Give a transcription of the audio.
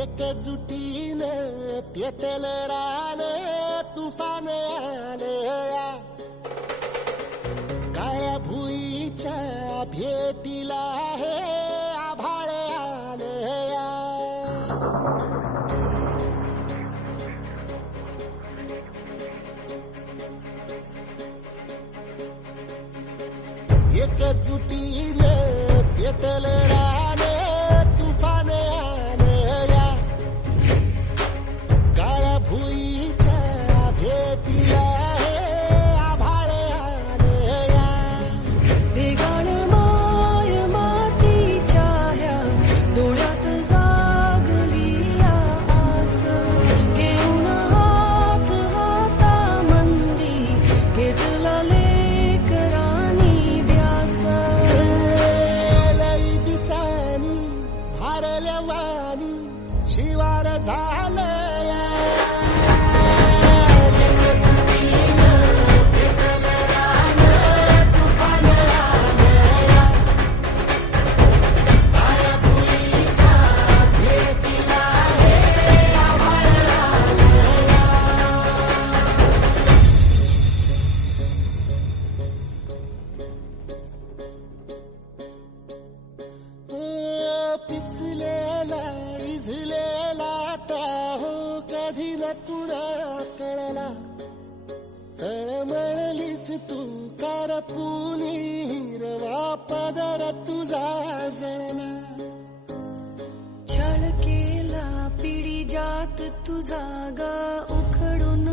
एकजुटीने पेटल रान तुफान आलया काळ्या भुईच्या भेटीला हे आभाळ आलया एकजुटीने पेटल रान तुफान आलया काळ्या भुईच्या भेटीला हे आभाळ आलया भेगाळ माय मातीच्या ह्या डोळ्यात जागली या आस घेऊन हात हातामंदी घेतला लेकरांनी ध्यास लई दिसानी भारल्या वाणी शिवार झालया पिचलेला इझलेला टाहो कधी न कुणा कळला तळमळलीस तू करपुनी हिरवा पदर तुझा जळला छळ केला पिढी जात तुझा गा उखडून